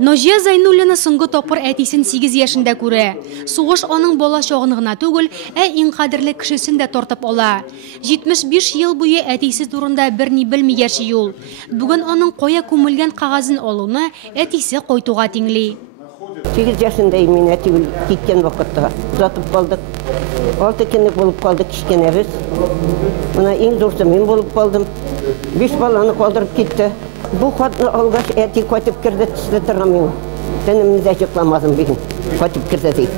Ножия Зайнуллина соңгы тапкыр әтисен 8 яшендә күрә. Сугыш аның бала чагын гына түгел, иң кадерле кешесен дә тартып ала. 75 ел буе әтисе турында берни белми яши ул. Бүген аның кая күмелгән кагазын алуны әтисе кайтуга тиңли. 8 yaşındayım yine gitken vakitte. Uzatıp kaldık. 6 kere bulup kaldık kişkeneriz. Buna en doğrusu ben bulup kaldım. 5 balanı kaldırıp gitti. Bu kadını algaç eti katıp kirdi tıslatırlamıyorum. Senin de açıklamazım bir gün. Katıp kirdi değil.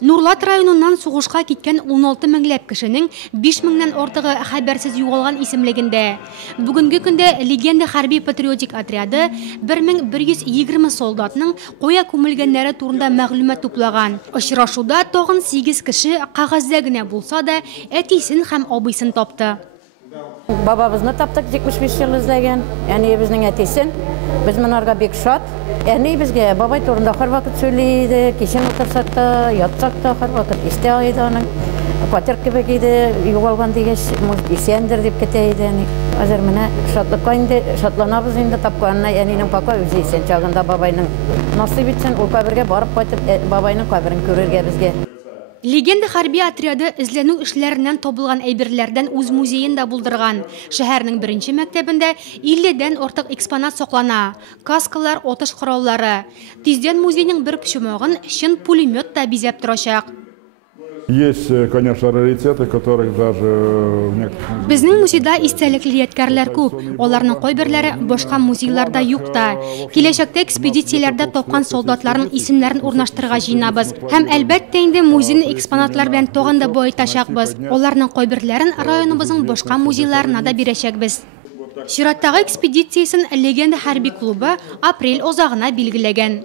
Нурлат районуннан сугышка киткән 16 меңләп кешенең 5 меңнән артыгы хәбәрсез югалган исемлегендә. Бүгенге көндә легенда хәрби патриотик отряды 1120 солдатның кая күмелгәннәре турында мәгълүмат туплаган. Очрашуда тагын 8 кеше кагазда генә булса да әтисен һәм абыйсын тапты. Babamızı taptık 75 yıl izlegen. Yani bizning әтесен. Biz bunlarga bek şat. Yani bizge babay turunda her vakit söyleydi. Kişinin otursak da, yatsak da her vakit isteydi onun. Pater gibi gidi, yuvalgan diye isyendir deyip keteydi. Yani hazır mene şatlıkka indi, şatlanabız indi tapkanına. Yani inin paka özü isen çağında babayının nasip için o kabirge barıp katıp babayının kabirini görürge bizge. Легенда хәрби отряды эзләнү эшләреннән табылган әйберләрдән үз музеен да булдырган. Шәһәрнең беренче мәктәбендә 50дән артык экспонат саклана. Каскалар, отыш кораллары. Тиздән музейның бер почмагын чын пулемет та бизәп торачак. Есть, конечно, раритеты, которых даже... Безнең музейда истәлекле ядкарлар күп. Аларның кайберләре башка музейларда юк та. Киләчәктә экспедицияләрдә тапкан солдатларның исемнәрен урнаштырырга җыенабыз. Һәм әлбәттә инде музейны экспонатлар белән тагын да байтачакбыз. Аларның кайберләрен районыбызның башка музейларына да бирәчәкбез. Чираттагы экспедициясен легенда хәрби клубы апрель озагына билгеләгән.